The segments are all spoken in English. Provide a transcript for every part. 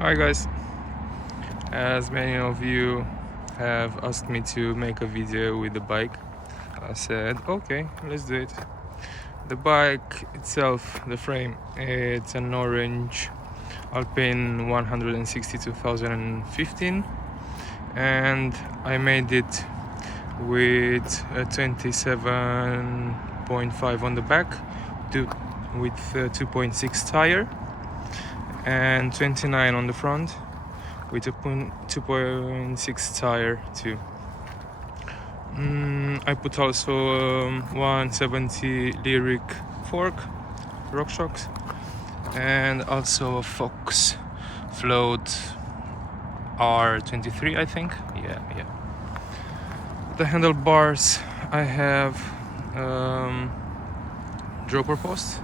Hi guys, as many of you have asked me to make a video with the bike, I said okay, let's do it. The bike itself, the frame, it's an orange Alpine 160 2015, and I made it with a 27.5 on the back with a 2.6 tire and 29 on the front with a 2.6 tire too. I put also 170 Lyric fork, RockShox, and also a Fox float R23, I think. Yeah. The handlebars, I have dropper post,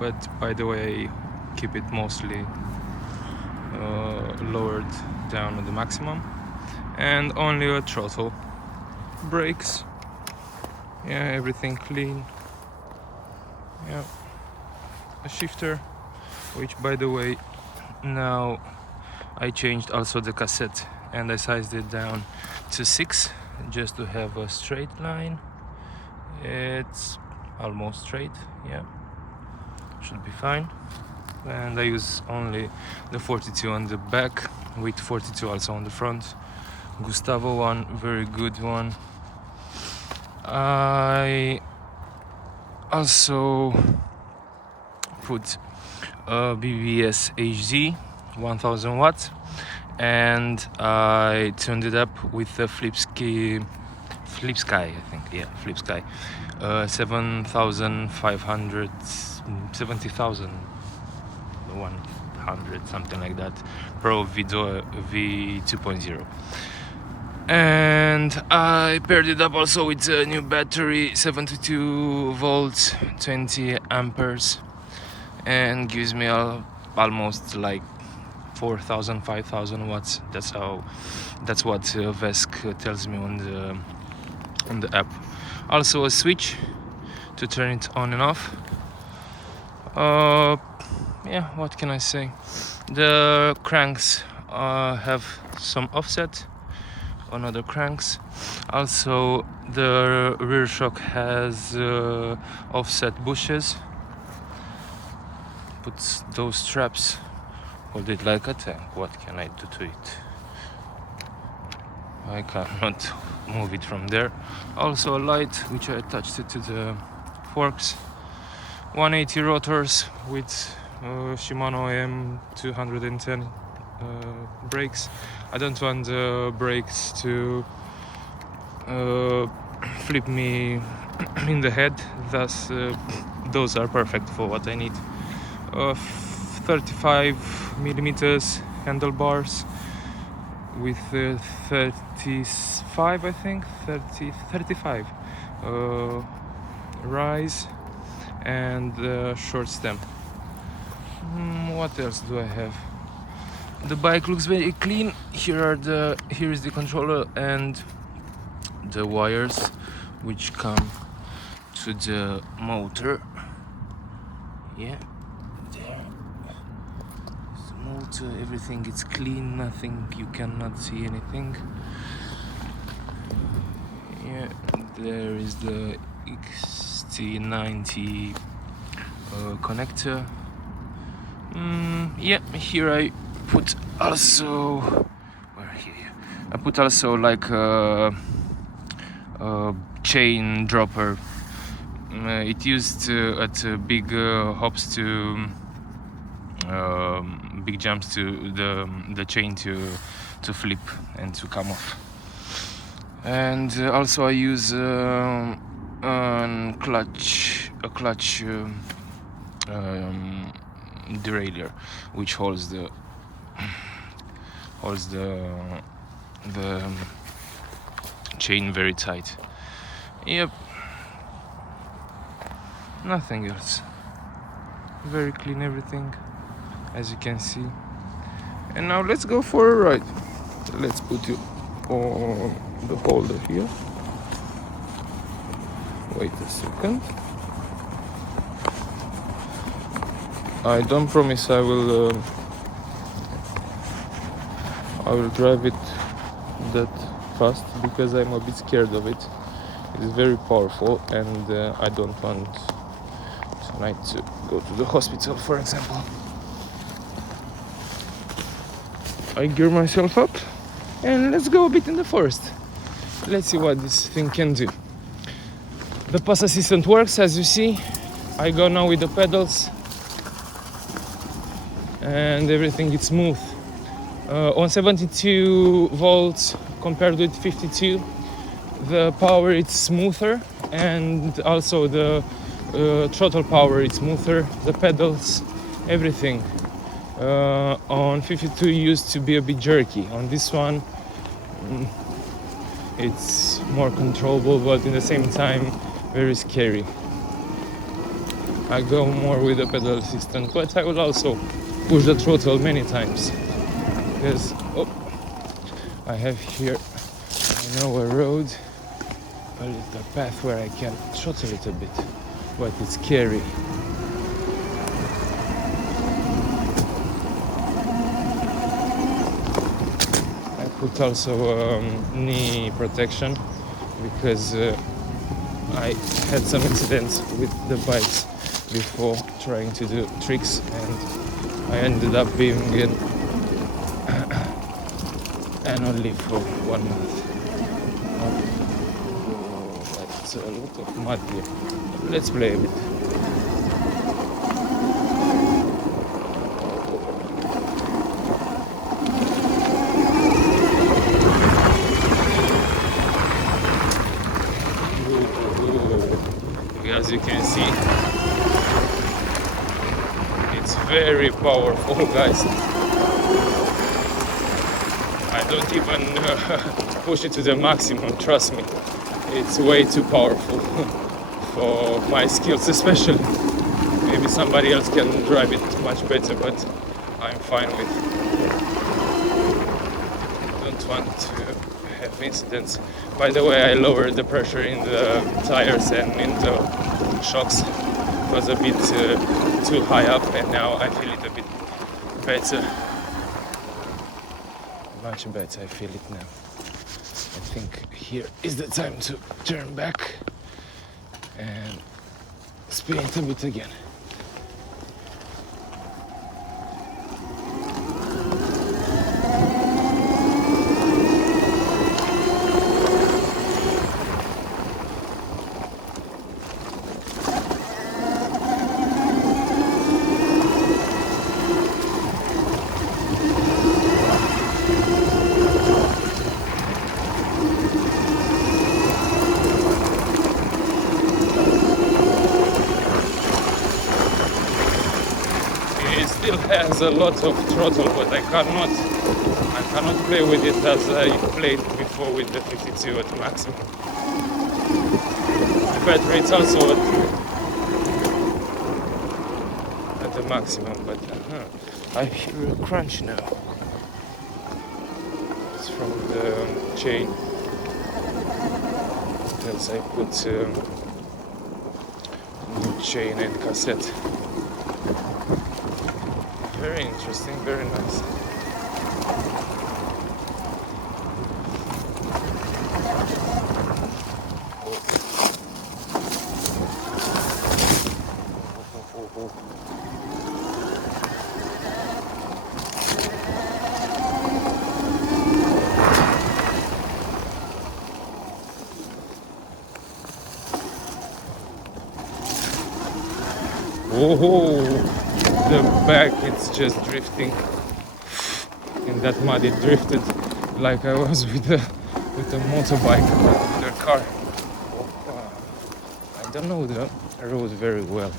but by the way, keep it mostly lowered down at the maximum, and only a throttle. Brakes, yeah, everything clean. Yeah, a shifter, which by the way, now I changed also the cassette and I sized it down to 6 just to have a straight line. It's almost straight, yeah, should be fine. And I use only the 42 on the back with 42 also on the front. Gustavo one, very good one. I also put a BbsHD 1000 watts, and I tuned it up with the Flipsky, I think, yeah, Flipsky, 7,500, 70,000, 100, something like that, Pro Video V2.0. And I paired it up also with a new battery, 72 volts, 20 amperes, and gives me almost like 4,000, 5,000 watts. That's what VESC tells me on the app. Also a switch to turn it on and off. Yeah, what can I say? The cranks have some offset on other cranks. Also, the rear shock has offset bushes. Put those straps, hold it like a tank. What can I do to it? I cannot move it from there. Also a light, which I attached it to the forks. 180 rotors with Shimano AM210 brakes. I don't want the brakes to flip me in the head, thus those are perfect for what I need. 35 millimeters handlebars with 35, I think, 35 rise, and short stem. What else do I have? The bike looks very clean. Here is the controller and the wires which come to the motor. Yeah, there. The motor, everything is clean, nothing, you cannot see anything. Yeah, there is the XT90 connector. Yeah, here I put also I put also like a chain dropper. It used at big hops to big jumps to the chain to flip and to come off. And also I use a clutch derailleur, which holds the chain very tight. Yep, nothing else. Very clean everything, as you can see. And now let's go for a ride. Let's put you on the holder here. Wait a second. I don't promise I will I will drive it that fast because I'm a bit scared of it. It's very powerful, and I don't want tonight to go to the hospital, for example. I gear myself up and let's go a bit in the forest. Let's see what this thing can do. The pass assistant works, as you see. I go now with the pedals and everything is smooth. On 72 volts compared with 52, the power is smoother, and also the throttle power is smoother, the pedals, everything. On 52 used to be a bit jerky. On this one it's more controllable, but in the same time very scary. I go more with the pedal assistant, but I will also push the throttle many times because I have here, I know, a road, a little path where I can throttle it a bit, but it's scary. I put also knee protection because I had some incidents with the bikes before trying to do tricks, and I ended up being in annual leave for 1 month. That's a lot of mud here. Let's play a bit. As you can see, it's very powerful, guys. I don't even push it to the maximum, trust me. It's way too powerful for my skills, especially. Maybe somebody else can drive it much better, but I'm fine with it. Don't want to have incidents. By the way, I lowered the pressure in the tires and in the shocks. It was a bit too high up, and now I feel it a bit better. Much better, I feel it now. I think here is the time to turn back and spin it a bit again. Still has a lot of throttle, but I cannot play with it as I played before with the 52 at maximum. The battery is also at the maximum, but I hear a crunch now. It's from the chain, because I put new chain and cassette. Very interesting, very nice. Oh, the back, it's just drifting in that mud. It drifted like I was with a motorbike, with a car. I don't know the road very well,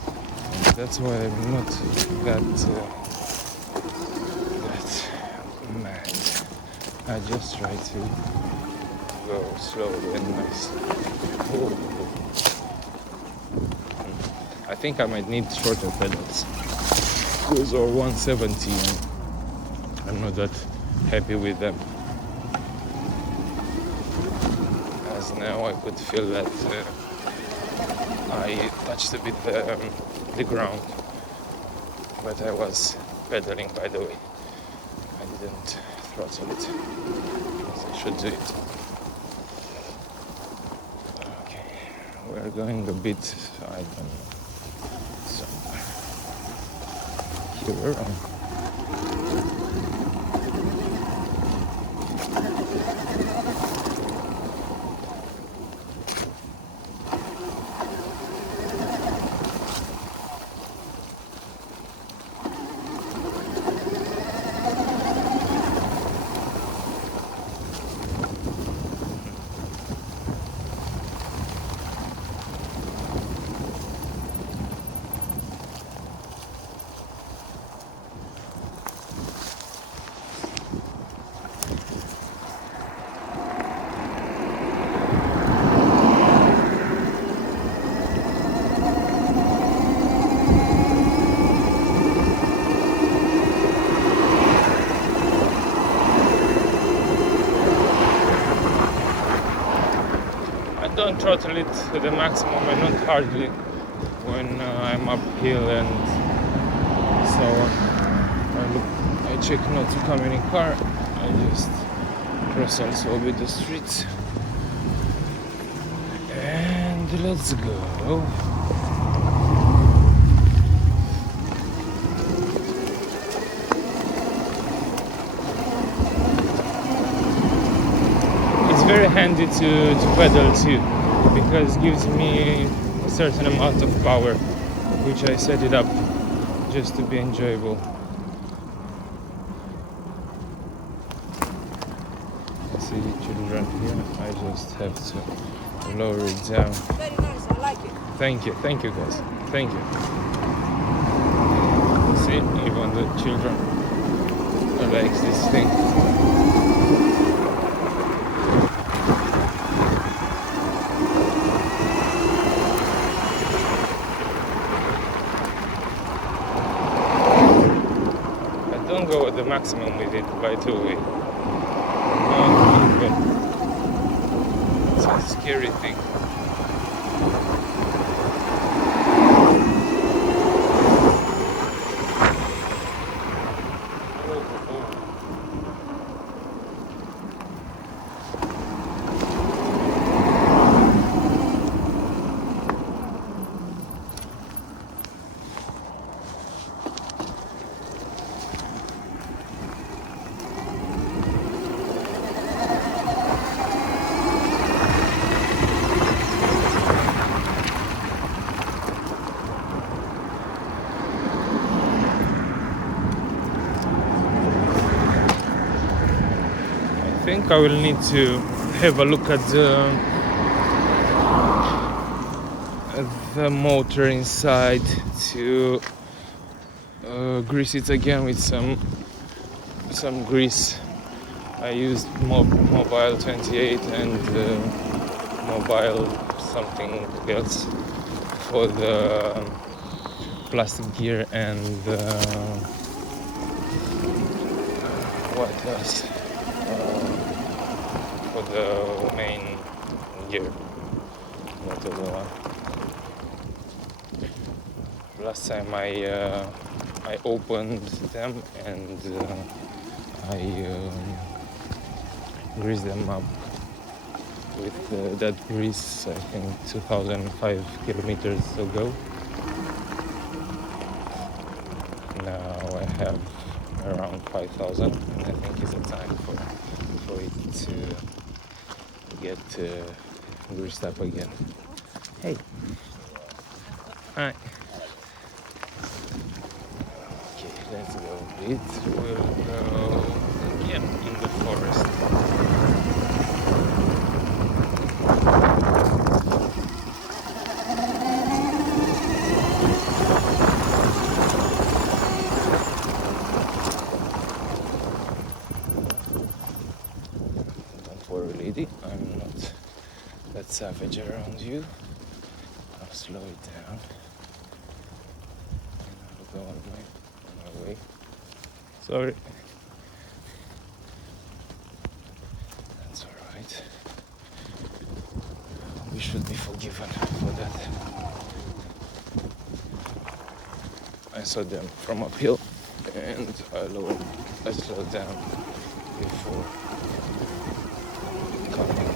and that's why I'm not that mad. I just try to go slowly and nice. I think I might need shorter pedals. Those are 170 and I'm not that happy with them. As now I could feel that I touched a bit the ground, but I was pedaling, by the way. I didn't throttle it. Yes, I should do it. Okay, we're going a bit, I don't know, somewhere here. I don't throttle it to the maximum and not hardly when I'm uphill and so on. I check not to come any car. I just cross also with the streets. And let's go. Very handy to pedal too, because it gives me a certain amount of power, which I set it up just to be enjoyable. I see children here. I just have to lower it down. Very nice, I like it. Thank you guys. Thank you. See, even the children likes this thing. Go at the maximum with it by two-way. It's a scary thing. I think I will need to have a look at the motor inside to grease it again with some grease. I used Mobile 28 and Mobile something else for the plastic gear and what else? For the main gear, not the one. Last time I opened them and I greased them up with that grease, I think 2005 kilometers ago. Now I have around 5,000 and I think it's a time for it to get greased up again. Hey. Hi. Okay, let's go a bit. We'll go again in the forest. Lady, I'm not that savage around you. I'll slow it down and I'll go on my way. Sorry. That's alright. We should be forgiven for that. I saw them from uphill and I slowed down before coming.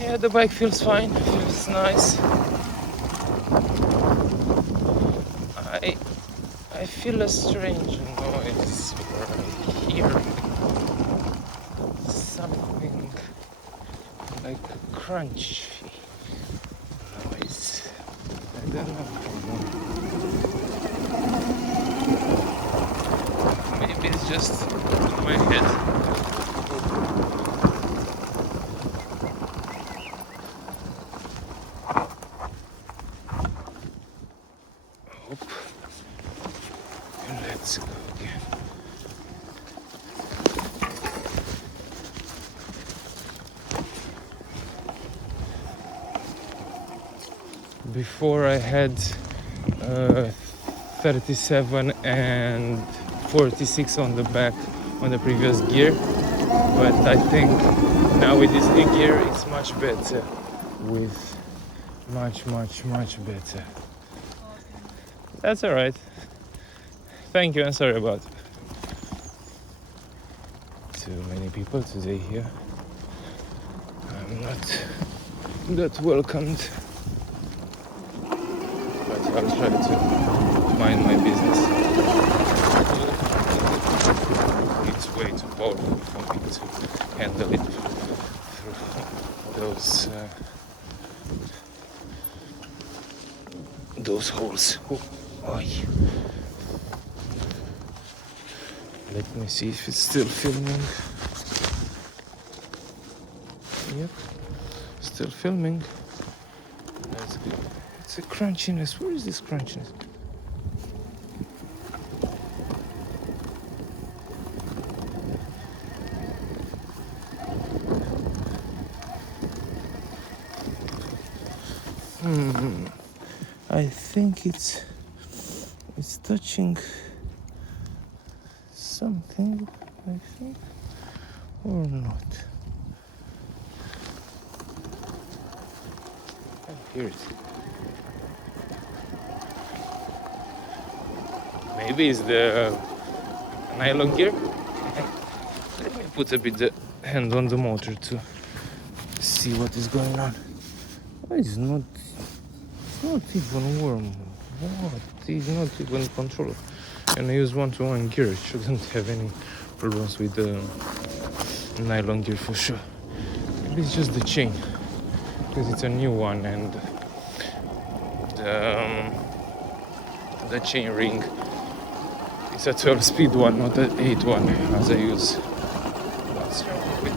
Yeah, the bike feels fine, feels nice. I feel a strange noise where I hear something like a crunchy noise. I don't know. Maybe it's just in my head. Let's go again. Before I had 37 and 46 on the back on the previous gear, but I think now with this new gear it's much better, with much better. That's all right. Thank you, and sorry about too many people today here. I'm not that welcomed, but I'll try to mind my business. It's way too powerful for me to handle it through those holes. Oh, let me see if it's still filming. Yep, still filming. That's good. It's a crunchiness. Where is this crunchiness? I think it's touching something, I think, or not. I hear it. Maybe it's the nylon gear. Let me put a bit the hand on the motor to see what is going on. Oh, it's not even warm. What? It's not even control. And I use 1-to-1 gear. It shouldn't have any problems with the nylon gear for sure. Maybe it's just the chain, because it's a new one, and the chain ring is a 12-speed one, not an 8 one as I use. What's wrong with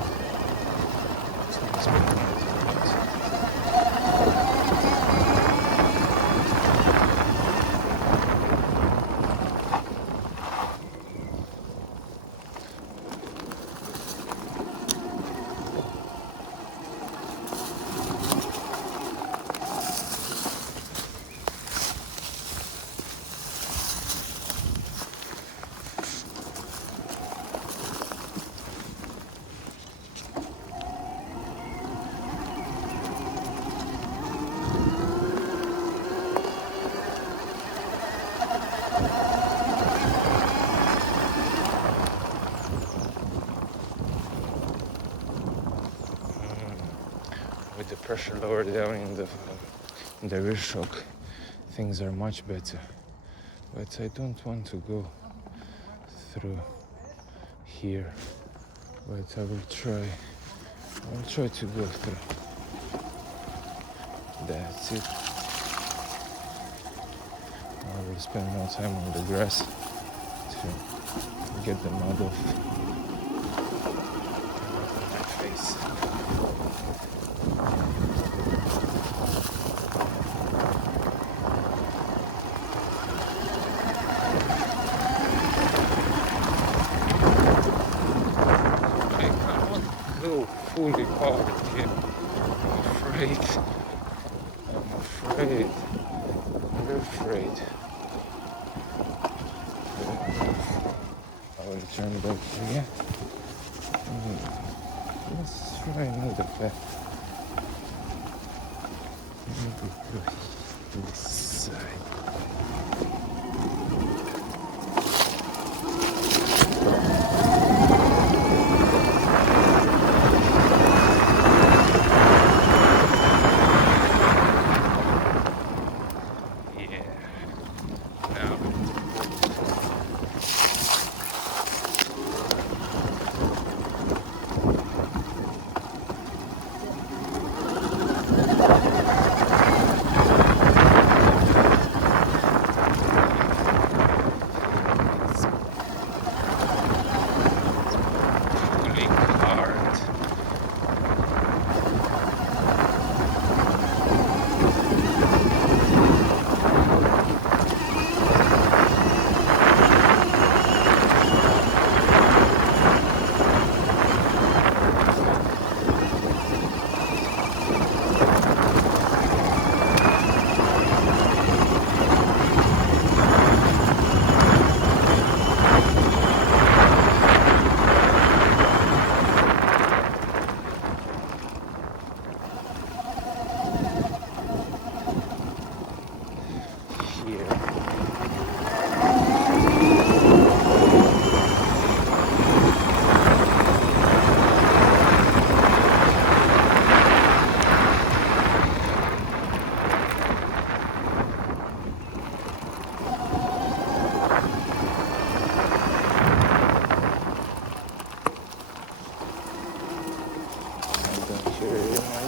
with the pressure lower down in the rear shock, things are much better. But I don't want to go through here. But I will try to go through. That's it. I will spend more time on the grass to get the mud off my face. Fully powered here. I'm afraid. I will turn back here. Let's try another path. This side.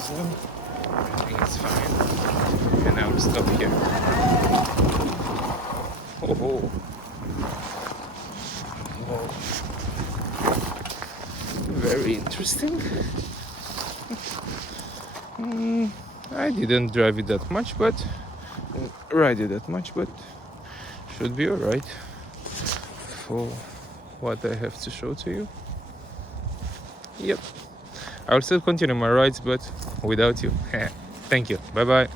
I think it's fine. And I will stop here. Oh. Oh. Very interesting. I didn't drive it that much, but ride it that much, but should be alright for what I have to show to you. Yep. I'll still continue my rides, but without you. Thank you. Bye bye.